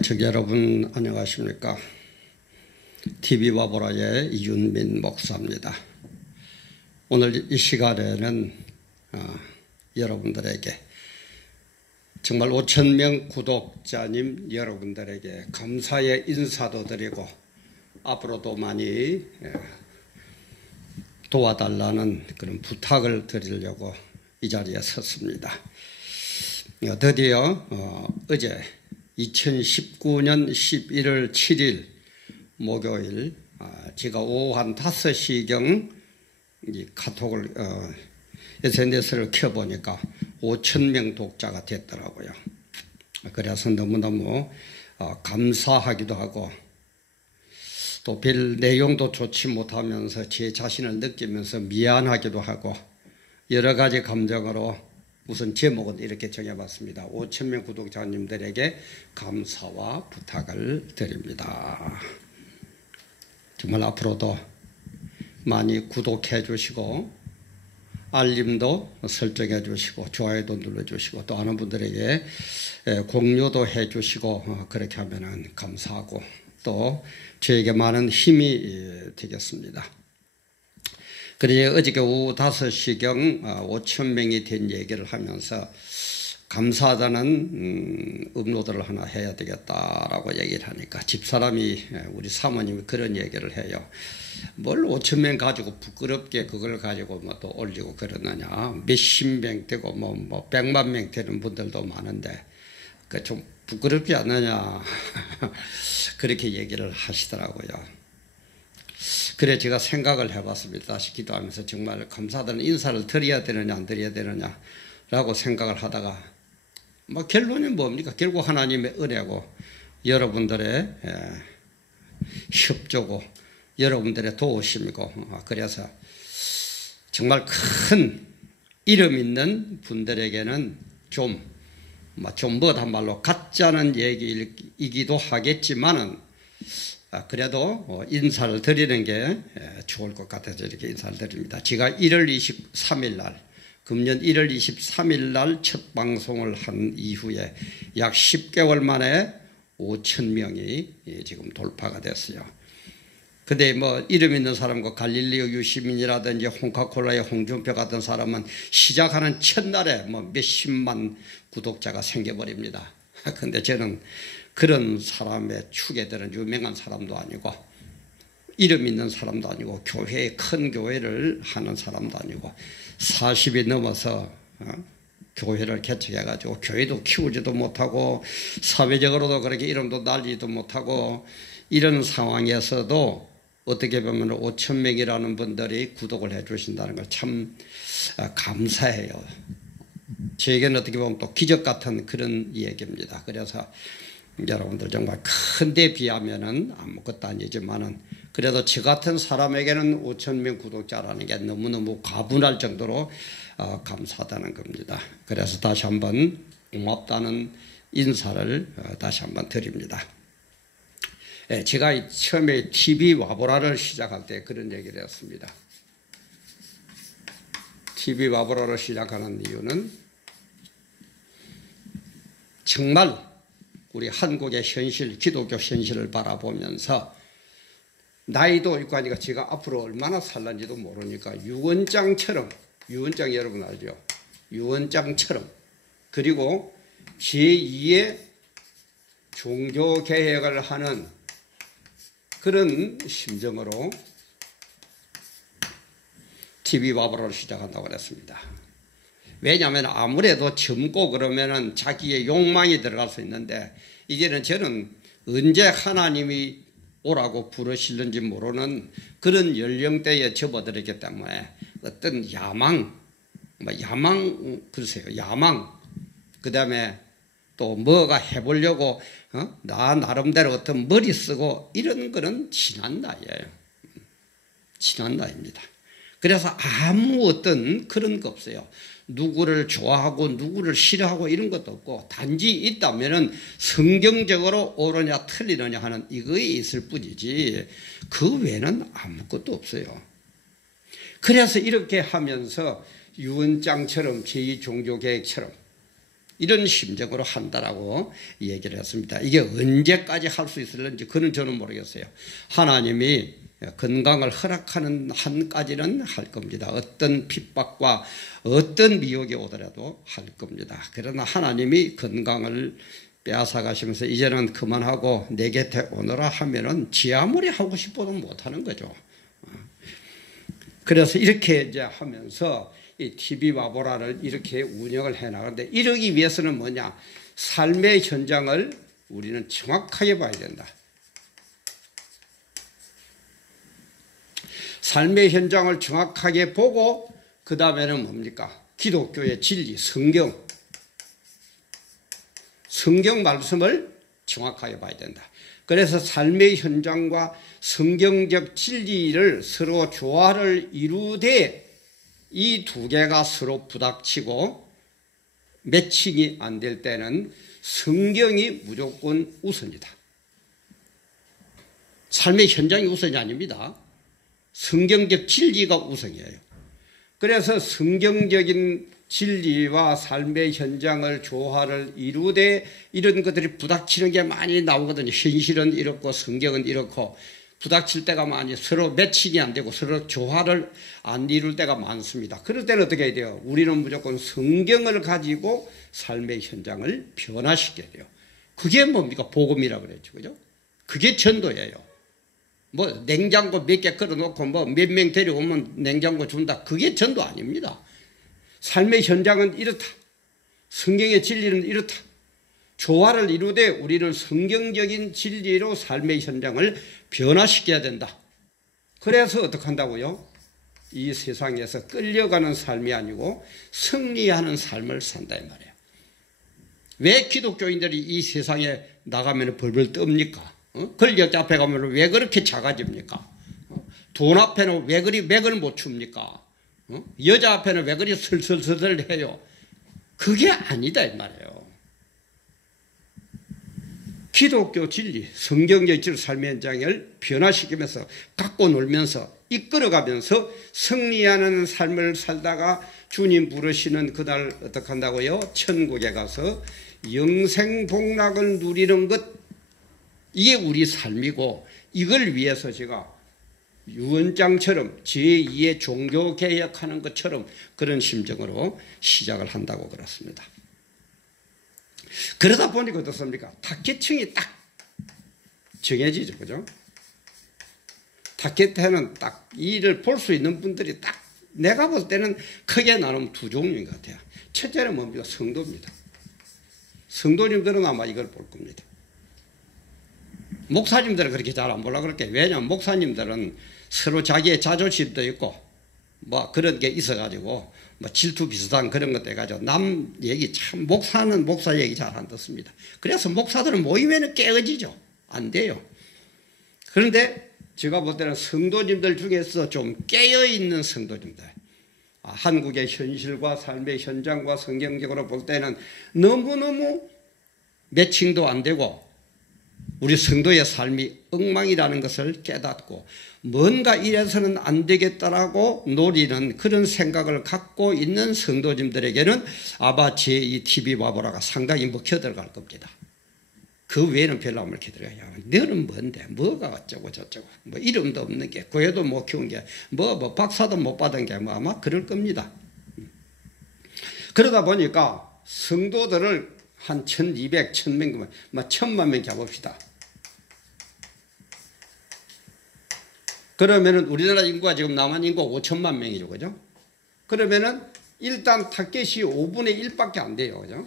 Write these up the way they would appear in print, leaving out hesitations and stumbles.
청자 여러분 안녕하십니까? TV와 보라의 이윤민 목사입니다. 오늘 이 시간에는 여러분들에게 정말 5,000명 구독자님 여러분들에게 감사의 인사도 드리고 앞으로도 많이 도와달라는 그런 부탁을 드리려고 이 자리에 섰습니다. 드디어 어제 2019년 11월 7일 목요일 제가 오후 한 5시경 카톡을 SNS를 켜보니까 5,000명 독자가 됐더라고요. 그래서 너무너무 감사하기도 하고 또 별 내용도 좋지 못하면서 제 자신을 느끼면서 미안하기도 하고 여러 가지 감정으로 우선 제목은 이렇게 정해봤습니다. 5,000명 구독자님들에게 감사와 부탁을 드립니다. 정말 앞으로도 많이 구독해 주시고 알림도 설정해 주시고 좋아요도 눌러 주시고 또 아는 분들에게 공유도 해 주시고 그렇게 하면 감사하고 또 저에게 많은 힘이 되겠습니다. 그래서 어저께 오후 5시경 5,000명이 된 얘기를 하면서 감사하다는 업로드를 하나 해야 되겠다라고 얘기를 하니까 집사람이 우리 사모님이 그런 얘기를 해요. 뭘 5,000명 가지고 부끄럽게 그걸 가지고 뭐 또 올리고 그러느냐. 몇십 명 되고 뭐 100만 명 되는 분들도 많은데 그 좀 부끄럽지 않느냐. 그렇게 얘기를 하시더라고요. 그래 제가 생각을 해봤습니다. 다시 기도하면서 정말 감사하다는 인사를 드려야 되느냐 안 드려야 되느냐 라고 생각을 하다가 뭐 결론이 뭡니까? 결국 하나님의 은혜고 여러분들의 협조고 여러분들의 도우심이고 그래서 정말 큰 이름 있는 분들에게는 좀 뭐한 말로 가짜는 얘기이기도 하겠지만은 그래도 인사를 드리는 게 좋을 것 같아서 이렇게 인사를 드립니다. 제가 1월 23일 날, 금년 1월 23일 날 첫 방송을 한 이후에 약 10개월 만에 5,000명이 지금 돌파가 됐어요. 근데 뭐 이름 있는 사람과 갈릴리오 유시민이라든지 홍카콜라의 홍준표 같은 사람은 시작하는 첫날에 뭐 몇십만 구독자가 생겨버립니다. 근데 저는 그런 사람의 축에들은 유명한 사람도 아니고 이름 있는 사람도 아니고 교회에 큰 교회를 하는 사람도 아니고 40이 넘어서 교회를 개척해가지고 교회도 키우지도 못하고 사회적으로도 그렇게 이름도 날리지도 못하고 이런 상황에서도 어떻게 보면 5,000명이라는 분들이 구독을 해 주신다는 걸 참 감사해요. 저에게는 어떻게 보면 또 기적 같은 그런 얘기입니다. 그래서 여러분들 정말 큰 데 비하면은 아무것도 아니지만은 그래도 저 같은 사람에게는 5,000명 구독자라는 게 너무너무 가분할 정도로 감사하다는 겁니다. 그래서 다시 한번 고맙다는 인사를 다시 한번 드립니다. 제가 처음에 TV 와보라를 시작할 때 그런 얘기를 했습니다. TV 와보라를 시작하는 이유는 정말 우리 한국의 현실, 기독교 현실을 바라보면서 나이도 있고 하니까 제가 앞으로 얼마나 살란지도 모르니까 유언장처럼, 유언장 여러분 알죠? 유언장처럼 그리고 제2의 종교개혁을 하는 그런 심정으로 TV 와보라를 시작한다고 그랬습니다. 왜냐하면 아무래도 젊고 그러면은 자기의 욕망이 들어갈 수 있는데 이제는 저는 언제 하나님이 오라고 부르시는지 모르는 그런 연령대에 접어들었기 때문에 어떤 야망, 글쎄요, 야망, 그 다음에 또 뭐가 해보려고 나 나름대로 어떤 머리 쓰고 이런 거는 지난 나이에요. 지난 나이입니다. 그래서 아무 어떤 그런 거 없어요. 누구를 좋아하고 누구를 싫어하고 이런 것도 없고 단지 있다면은 성경적으로 옳으냐 틀리느냐 하는 이거에 있을 뿐이지 그 외에는 아무것도 없어요. 그래서 이렇게 하면서 유언장처럼 제2종교개혁처럼 이런 심정으로 한다라고 얘기를 했습니다. 이게 언제까지 할 수 있을는지 그건 저는 모르겠어요. 하나님이 건강을 허락하는 한까지는 할 겁니다. 어떤 핍박과 어떤 미혹이 오더라도 할 겁니다. 그러나 하나님이 건강을 빼앗아 가시면서 이제는 그만하고 내 곁에 오너라 하면은 지 아무리 하고 싶어도 못하는 거죠. 그래서 이렇게 이제 하면서 이 TV 바보라를 이렇게 운영을 해 나가는데, 이러기 위해서는 뭐냐? 삶의 현장을 우리는 정확하게 봐야 된다. 삶의 현장을 정확하게 보고 그 다음에는 뭡니까? 기독교의 진리, 성경 말씀을 정확하게 봐야 된다. 그래서 삶의 현장과 성경적 진리를 서로 조화를 이루되 이 두 개가 서로 부닥치고 매칭이 안 될 때는 성경이 무조건 우선이다. 삶의 현장이 우선이 아닙니다. 성경적 진리가 우선이에요. 그래서 성경적인 진리와 삶의 현장을 조화를 이루되 이런 것들이 부닥치는 게 많이 나오거든요. 현실은 이렇고 성경은 이렇고 부닥칠 때가 많이 서로 매칭이 안 되고 서로 조화를 안 이룰 때가 많습니다. 그럴 때는 어떻게 해야 돼요? 우리는 무조건 성경을 가지고 삶의 현장을 변화시켜야 돼요. 그게 뭡니까? 복음이라고 그랬죠. 그죠? 그게 전도예요. 뭐 냉장고 몇 개 걸어놓고 뭐 몇 명 데려오면 냉장고 준다. 그게 전도 아닙니다. 삶의 현장은 이렇다. 성경의 진리는 이렇다. 조화를 이루되 우리는 성경적인 진리로 삶의 현장을 변화시켜야 된다. 그래서 어떻게 한다고요? 이 세상에서 끌려가는 삶이 아니고 승리하는 삶을 산다 이 말이에요. 왜 기독교인들이 이 세상에 나가면 벌벌 떱니까? 권력자 앞에 가면 왜 그렇게 작아집니까? 돈 앞에는 왜 그리 맥을 못 춥니까? 여자 앞에는 왜 그리 슬슬슬슬 해요? 그게 아니다 이 말이에요. 기독교 진리, 성경적 진리 삶의 현장을 변화시키면서 갖고 놀면서 이끌어가면서 승리하는 삶을 살다가 주님 부르시는 그날 어떻게 한다고요? 천국에 가서 영생복락을 누리는 것, 이게 우리 삶이고 이걸 위해서 제가 유언장처럼 제2의 종교개혁하는 것처럼 그런 심정으로 시작을 한다고 그렇습니다. 그러다 보니까 어떻습니까? 타겟층이 딱 정해지죠. 그죠? 타겟에는 딱 일을 볼 수 있는 분들이 딱 내가 볼 때는 크게 나누면 두 종류인 것 같아요. 첫째는 뭡니까? 성도입니다. 성도님들은 아마 이걸 볼 겁니다. 목사님들은 그렇게 잘 안 보려고 그럴게요. 왜냐하면 목사님들은 서로 자기의 자존심도 있고 뭐 그런 게 있어가지고 뭐 질투 비슷한 그런 것도 해가지고 남 얘기 참 목사는 목사 얘기 잘 안 듣습니다. 그래서 목사들은 모이면 깨어지죠. 안 돼요. 그런데 제가 볼 때는 성도님들 중에서 좀 깨어있는 성도님들, 한국의 현실과 삶의 현장과 성경적으로 볼 때는 너무너무 매칭도 안 되고 우리 성도의 삶이 엉망이라는 것을 깨닫고 뭔가 이래서는 안 되겠다라고 노리는 그런 생각을 갖고 있는 성도님들에게는 아마 제2 TV 바보라가 상당히 먹혀 들어갈 겁니다. 그 외에는 별로 안 먹혀 들어가요. 너는 뭔데? 뭐가 어쩌고 저쩌고. 뭐 이름도 없는 게, 고해도 못 키운 게, 뭐 박사도 못 받은 게 뭐 아마 그럴 겁니다. 그러다 보니까 성도들을 한 1200, 1000명, 1000만 명 잡읍시다. 그러면은 우리나라 인구가 지금 남한 인구가 5천만 명이죠. 그죠? 그러면은 일단 타겟이 5분의 1밖에 안 돼요. 그죠?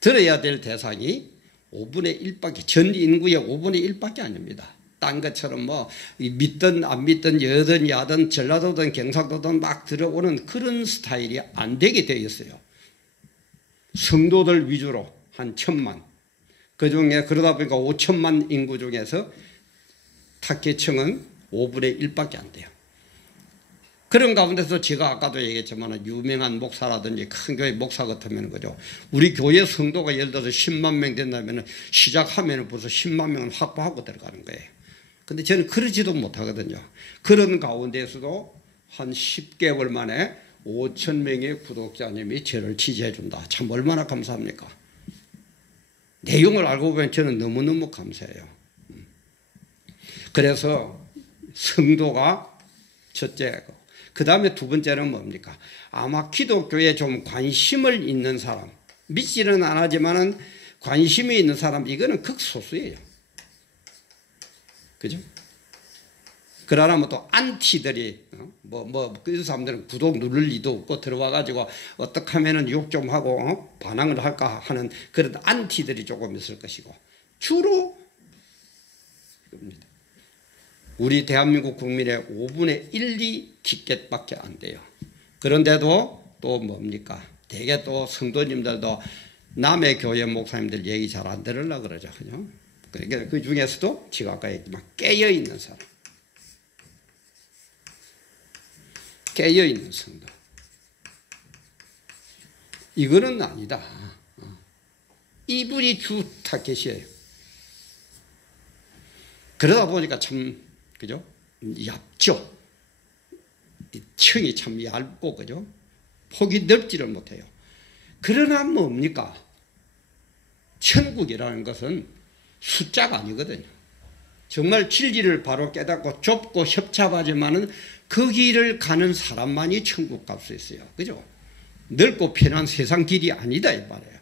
들어야 될 대상이 5분의 1밖에, 전 인구의 5분의 1밖에 아닙니다. 딴 것처럼 뭐 믿든 안 믿든 여든 야든 전라도든 경상도든 막 들어오는 그런 스타일이 안 되게 되어 있어요. 성도들 위주로 한 1000만. 그 중에 그러다 보니까 5천만 인구 중에서 타겟층은 5분의 1밖에 안 돼요. 그런 가운데서 제가 아까도 얘기했지만 유명한 목사라든지 큰 교회 목사 같으면 그죠. 우리 교회 성도가 예를 들어서 10만 명 된다면 시작하면 벌써 10만 명은 확보하고 들어가는 거예요. 근데 저는 그러지도 못하거든요. 그런 가운데서도 한 10개월 만에 5,000명의 구독자님이 저를 지지해 준다. 참 얼마나 감사합니까? 내용을 알고 보면 저는 너무너무 감사해요. 그래서 성도가 첫째고, 그 다음에 두 번째는 뭡니까? 아마 기독교에 좀 관심을 있는 사람, 믿지는 않았지만은 관심이 있는 사람, 이거는 극소수예요. 그죠? 그러나 또 안티들이 그 사람들은 구독 누를 리도 없고 들어와가지고 어떻게 하면은 욕 좀 하고 반항을 할까 하는 그런 안티들이 조금 있을 것이고, 주로 이겁니다. 우리 대한민국 국민의 5분의 1, 2티켓밖에 안 돼요. 그런데도 또 뭡니까? 대개 또 성도님들도 남의 교회 목사님들 얘기 잘 안 들으려고 그러죠. 그죠? 그러니까 그 중에서도 제가 아까 얘기했지만 깨어있는 사람, 깨어있는 성도, 이거는 아니다. 이분이 주 타겟이에요. 그러다 보니까 참, 그죠? 얇죠? 층이 참 얇고, 그죠? 폭이 넓지를 못해요. 그러나 뭡니까? 천국이라는 것은 숫자가 아니거든요. 정말 진리를 바로 깨닫고 좁고 협잡하지만은 그 길을 가는 사람만이 천국 갈 수 있어요. 그죠? 넓고 편한 세상 길이 아니다 이 말이에요.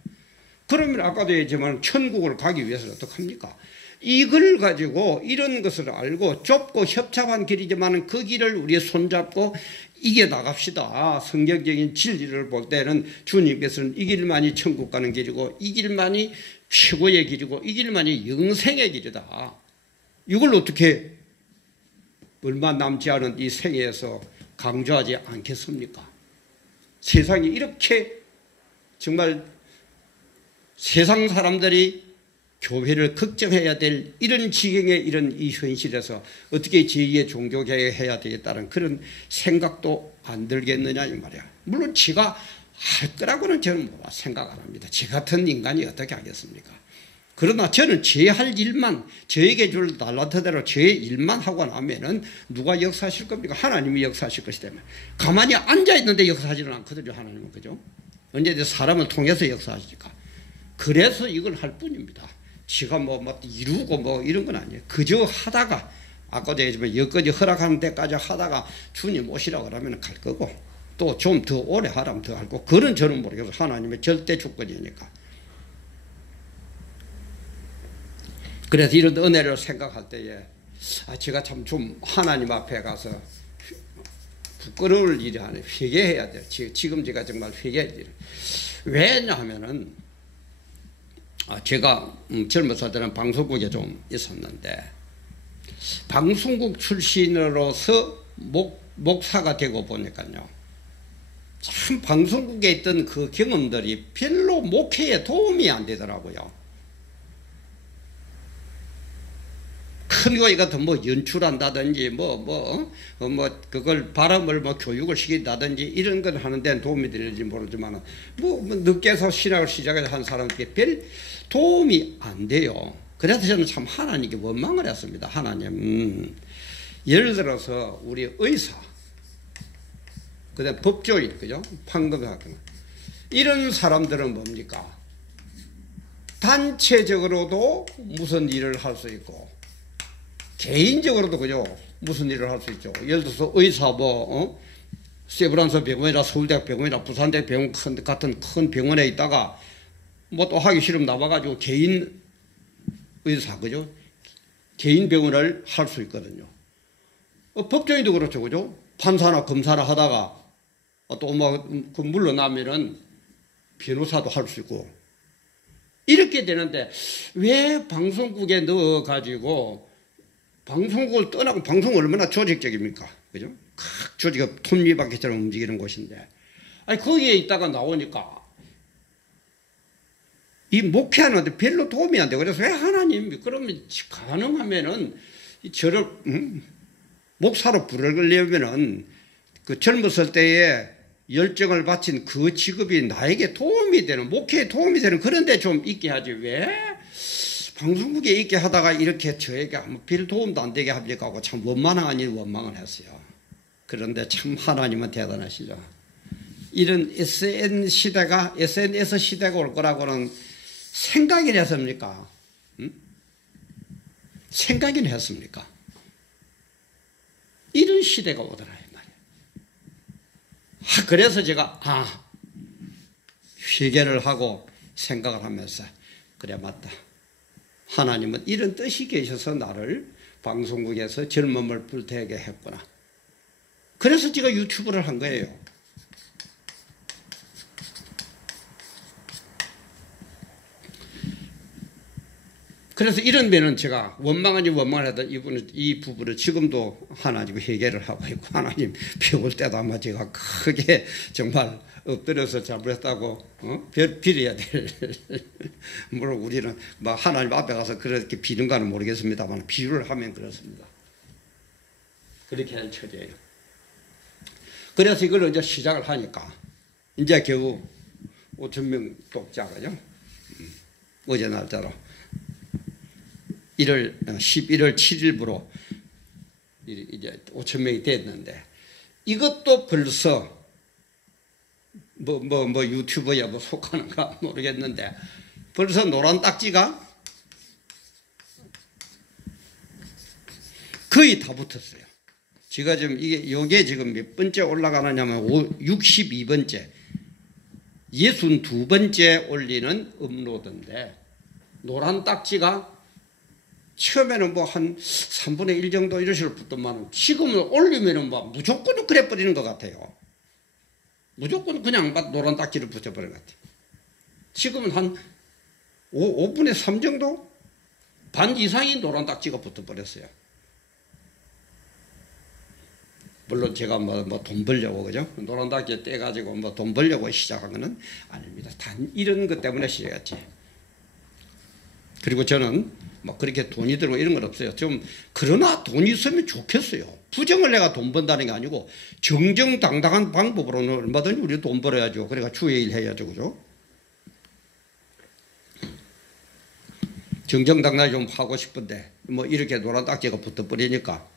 그러면 아까도 얘기했지만 천국을 가기 위해서는 어떡합니까? 이걸 가지고 이런 것을 알고 좁고 협잡한 길이지만 그 길을 우리 손잡고 이겨나갑시다. 성경적인 진리를 볼 때는 주님께서는 이 길만이 천국 가는 길이고 이 길만이 최고의 길이고 이 길만이 영생의 길이다. 이걸 어떻게 얼마 남지 않은 이 생애에서 강조하지 않겠습니까? 세상이 이렇게 정말 세상 사람들이 교회를 걱정해야 될 이런 지경의 이런 이 현실에서 어떻게 제2의 종교개혁해야 되겠다는 그런 생각도 안 들겠느냐 이 말이야. 물론 제가 할 거라고는 저는 생각 안 합니다. 저 같은 인간이 어떻게 하겠습니까? 그러나 저는 제 할 일만, 저에게 줄 달란트대로 제 일만 하고 나면은 누가 역사하실 겁니까? 하나님이 역사하실 것이기 때문에. 가만히 앉아있는데 역사하지는 않거든요, 하나님은. 그죠? 언제든 사람을 통해서 역사하시니까. 그래서 이걸 할 뿐입니다. 지가 뭐 이루고 뭐 이런 건 아니에요. 그저 하다가, 아까도 얘기했지만 여기까지 허락하는 데까지 하다가 주님 오시라고 하면 갈 거고, 또 좀 더 오래 하라면 더 할 거고, 그런 저는 모르겠어요. 하나님의 절대 주권이니까. 그래서 이런 은혜를 생각할 때에 제가 참 좀 하나님 앞에 가서 부끄러울 일이 아니에요. 회개해야 돼요. 지금 제가 정말 회개해야 돼요. 왜냐하면은 제가 젊었을 때는 방송국에 좀 있었는데 방송국 출신으로서 목사가 되고 보니까요. 참 방송국에 있던 그 경험들이 별로 목회에 도움이 안 되더라고요. 큰 교회 같은 뭐 연출한다든지 그걸 바람을 교육을 시킨다든지 이런 건 하는 데는 도움이 되는지 모르지만 늦게서 신학을 시작해서 한 사람에게 별 도움이 안 돼요. 그래서 저는 참 하나님께 원망을 했습니다. 하나님, 예를 들어서 우리 의사, 그다음 법조인, 그죠? 판검사 이런 사람들은 뭡니까? 단체적으로도 무슨 일을 할 수 있고 개인적으로도 그죠? 무슨 일을 할 수 있죠. 예를 들어서 의사 세브란스 병원이나 서울대학 병원이나 부산대학 병원 같은 큰 병원에 있다가 뭐 또 하기 싫으면 나와가지고 개인 의사, 그죠? 개인 병원을 할 수 있거든요. 법조인도 그렇죠, 그죠? 판사나 검사나 하다가 또 물러나면은 변호사도 할 수 있고 이렇게 되는데 왜 방송국에 넣어가지고 방송국을 떠나고 방송은 얼마나 조직적입니까? 그죠? 조직이 톱니바퀴처럼 움직이는 곳인데. 거기에 있다가 나오니까 이 목회하는데 별로 도움이 안 돼. 그래서 왜 하나님, 그러면 가능하면은 저를, 목사로 부르려면은 그 젊었을 때에 열정을 바친 그 직업이 나에게 도움이 되는, 목회에 도움이 되는 그런 데 좀 있게 하지. 왜? 방송국에 있게 하다가 이렇게 저에게 별 도움도 안 되게 합니까 하고 참 원망 아닌 원망을 했어요. 그런데 참 하나님은 대단하시죠. 이런 SNS 시대가 올 거라고는 생각이나 했습니까? 생각이나 했습니까? 이런 시대가 오더라 이 말이에요. 그래서 제가 회개를 하고 생각을 하면서 그래 맞다. 하나님은 이런 뜻이 계셔서 나를 방송국에서 젊음을 불태우게 했구나. 그래서 제가 유튜브를 한 거예요. 그래서 이런 면은 제가 원망하지 원망을 하던 이 부부를 지금도 하나님 회개를 하고 있고 하나님 배울 때도 아마 제가 크게 정말 엎드려서 잘못했다고 빌어야 될 물론 우리는 막 하나님 앞에 가서 그렇게 비는가는 모르겠습니다만 비유를 하면 그렇습니다. 그렇게 할 처지예요. 그래서 이걸 이제 시작을 하니까 이제 겨우 5,000명 독자가요. 어제 날짜로 11월 7일부로 이제 5,000명이 됐는데 이것도 벌써 뭐 유튜버야 뭐 속하는가 모르겠는데 벌써 노란 딱지가 거의 다 붙었어요. 제가 지금 요게 지금 몇 번째 올라가느냐면 62번째 62번째 올리는 업로드인데 노란 딱지가 처음에는 뭐 한 3분의 1 정도 이런 식으로 붙더만 지금은 올리면은 뭐 무조건 그래 버리는 것 같아요. 무조건 그냥 막 노란 딱지를 붙여버리는 것 같아요. 지금은 한 5분의 3 정도? 반 이상이 노란 딱지가 붙어버렸어요. 물론 제가 뭐 돈 벌려고 그죠? 노란 딱지 떼가지고 뭐 돈 벌려고 시작한 거는 아닙니다. 단 이런 것 때문에 시작했지. 그리고 저는 뭐 그렇게 돈이 들고 이런 건 없어요. 좀 그러나 돈이 있으면 좋겠어요. 부정을 내가 돈 번다는 게 아니고 정정당당한 방법으로는 얼마든지 우리 돈 벌어야죠. 그러니까 주의 일 해야죠, 그죠? 정정당당히 좀 하고 싶은데 뭐 이렇게 노란 딱지가 붙어버리니까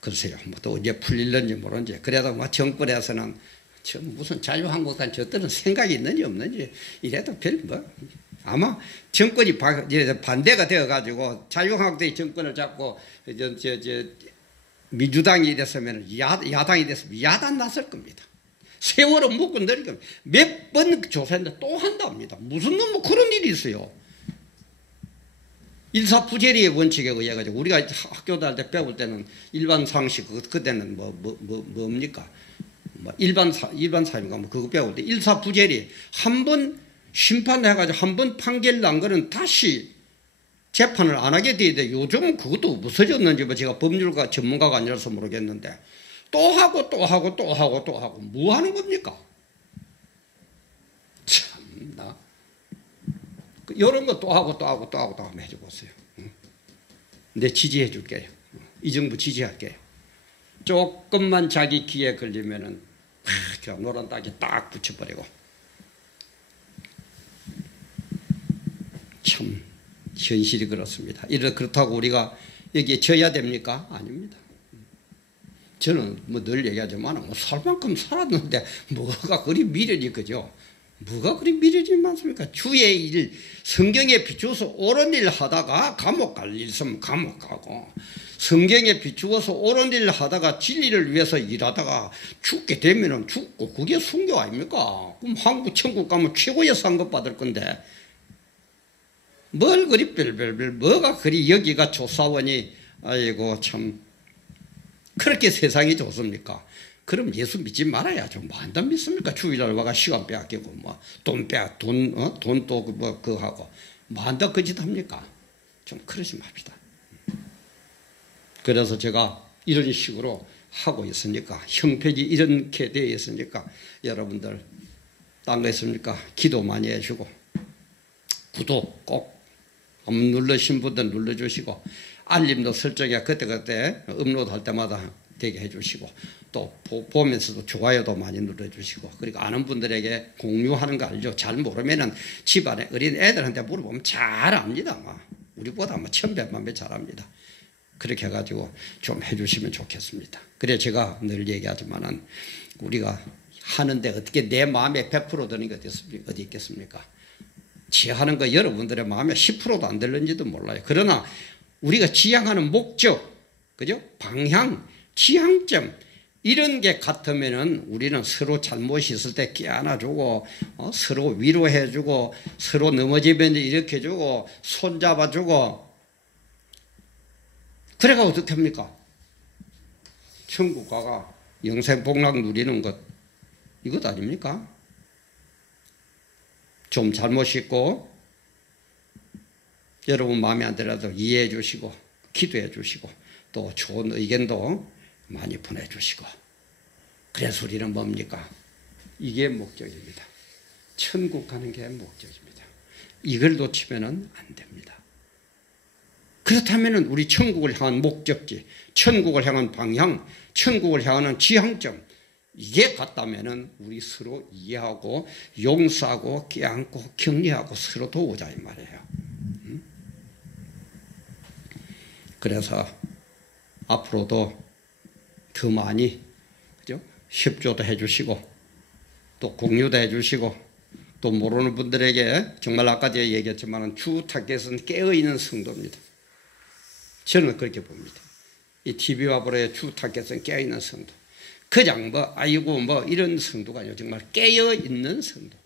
글쎄요, 뭐 또 언제 풀릴는지 모르는지. 그래도 뭐 정권에서는 무슨 자유한국당 저들은 생각이 있는지 없는지 이래도 별 뭐. 아마 정권이 반대가 되어가지고 자유한국당이 정권을 잡고 민주당이 됐으면 야당이 됐으면 야단 났을 겁니다. 세월은 묵고 내리고 몇 번 조사했는데 또 한답니다. 무슨 뭐 그런 일이 있어요. 일사부재리의 원칙에 의해 가지고 우리가 학교 다닐 때 배울 때는 일반 상식 그때는 뭡니까? 뭐 일반 사입인가 뭐 그거 배울 때 일사부재리 한 번 심판해가지고 한 번 판결 난 거는 다시 재판을 안 하게 돼야 돼. 요즘은 그것도 없어졌는지 뭐 제가 법률가 전문가가 아니라서 모르겠는데 또 하고 또 하고 또 하고 또 하고 뭐 하는 겁니까? 참나. 이런 거 또 하고 또 하고 또 하고 또 하고 해줘보세요. 내 지지해 줄게요. 이 정부 지지할게요. 조금만 자기 귀에 걸리면은 노란 딱지 딱 붙여버리고. 참 현실이 그렇습니다. 그렇다고 우리가 여기에 져야 됩니까? 아닙니다. 저는 뭐 늘 얘기하지만 뭐 살 만큼 살았는데 뭐가 그리 미련이 그죠? 뭐가 그리 미련이 많습니까? 주의 일, 성경에 비추어서 옳은 일 하다가 감옥 갈 일 있으면 감옥 가고 성경에 비추어서 옳은 일 하다가 진리를 위해서 일하다가 죽게 되면 죽고 그게 순교 아닙니까? 그럼 한국 천국 가면 최고의 상급 받을 건데 뭘 그리 별별별 뭐가 그리 여기가 조사원이 아이고 참 그렇게 세상이 좋습니까? 그럼 예수 믿지 말아야죠. 뭐 한다 믿습니까? 주일날 와가 시간 빼앗기고 뭐 돈 또 뭐 그거 하고 뭐 한다 그 짓 합니까? 좀 그러지 맙시다. 그래서 제가 이런 식으로 하고 있으니까 형편이 이렇게 되어 있으니까 여러분들 딴 거 있습니까? 기도 많이 해주고 구독 꼭 한번 누르신 분들 눌러주시고 알림도 설정해 그때그때 업로드할 때마다 되게 해주시고 또 보면서도 좋아요도 많이 눌러주시고 그리고 아는 분들에게 공유하는 거 알죠? 잘 모르면은 집안에 어린 애들한테 물어보면 잘 압니다. 우리보다 1000배 잘합니다. 그렇게 해가지고 좀 해주시면 좋겠습니다. 그래 제가 늘 얘기하지만은 우리가 하는데 어떻게 내 마음에 100% 드는 게 어디 있겠습니까? 지향하는 거 여러분들의 마음에 10%도 안 들는지도 몰라요. 그러나 우리가 지향하는 목적, 그죠? 방향, 지향점 이런 게 같으면은 우리는 서로 잘못이 있을 때 끼안아주고 서로 위로해주고 서로 넘어지면 일으켜주고 손잡아주고 그래가 어떻게 합니까? 천국 가가 영생복락 누리는 것 이것 아닙니까? 좀 잘못이 있고 여러분 마음에 안 들어도 이해해 주시고 기도해 주시고 또 좋은 의견도 많이 보내주시고 그래서 우리는 뭡니까? 이게 목적입니다. 천국 가는 게 목적입니다. 이걸 놓치면 안 됩니다. 그렇다면 우리 천국을 향한 목적지, 천국을 향한 방향, 천국을 향하는 지향점 이게 같다면 우리 서로 이해하고 용서하고 껴안고 격려하고 서로 도우자 이 말이에요. 그래서 앞으로도 더 많이 그죠? 협조도 해주시고 또 공유도 해주시고 또 모르는 분들에게 정말 아까 제가 얘기했지만 주 타겟은 깨어있는 성도입니다. 저는 그렇게 봅니다. 이 TV와 보라의 주 타겟은 깨어있는 성도. 그냥 아이고 이런 성도가 아니고 정말 깨어있는 성도.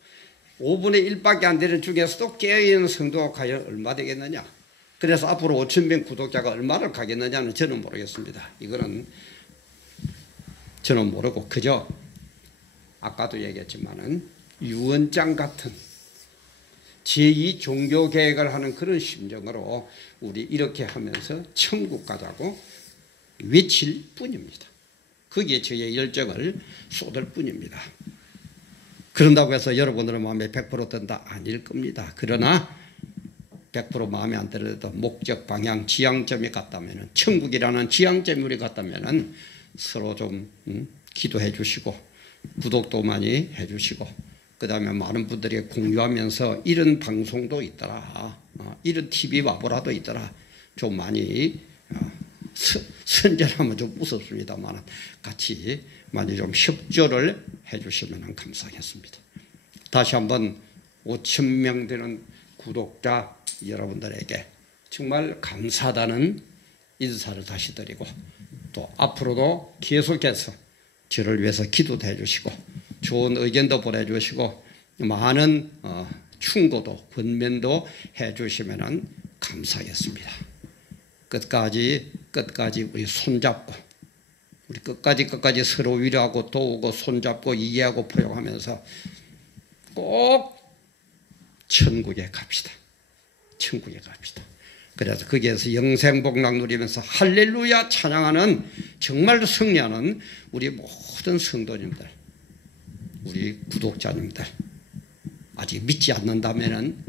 5분의 1밖에 안 되는 중에서도 깨어있는 성도가 과연 얼마 되겠느냐. 그래서 앞으로 5,000명 구독자가 얼마를 가겠느냐는 저는 모르겠습니다. 이거는 저는 모르고 그저 아까도 얘기했지만은 유언장 같은 제2 종교개혁을 하는 그런 심정으로 우리 이렇게 하면서 천국 가자고 외칠 뿐입니다. 거기에 저의 열정을 쏟을 뿐입니다. 그런다고 해서 여러분들의 마음에 100% 든다? 아닐 겁니다. 그러나 100% 마음에 안 들어도 목적, 방향, 지향점이 같다면 천국이라는 지향점이 우리 같다면 서로 좀 기도해 주시고 구독도 많이 해 주시고 그 다음에 많은 분들이 공유하면서 이런 방송도 있더라. 이런 TV 와보라도 있더라. 좀 많이 선전하면 좀 무섭습니다만 같이 많이 좀 협조를 해 주시면 감사하겠습니다. 다시 한번 5,000명 되는 구독자 여러분들에게 정말 감사하다는 인사를 다시 드리고 또 앞으로도 계속해서 저를 위해서 기도도 해주시고 좋은 의견도 보내주시고 많은 충고도 권면도 해주시면 감사하겠습니다. 끝까지 우리 손잡고 우리 끝까지 서로 위로하고 도우고 손잡고 이해하고 포용하면서 꼭 천국에 갑시다. 천국에 갑시다. 그래서 거기에서 영생복락 누리면서 할렐루야 찬양하는 정말 승리하는 우리 모든 성도님들 우리 구독자님들 아직 믿지 않는다면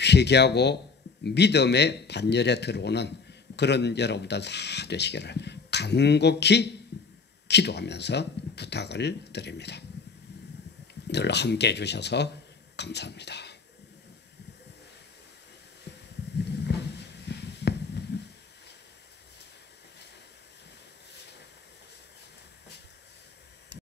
회개하고 믿음의 반열에 들어오는 그런 여러분들 다 되시기를 간곡히 기도하면서 부탁을 드립니다. 늘 함께해 주셔서 감사합니다.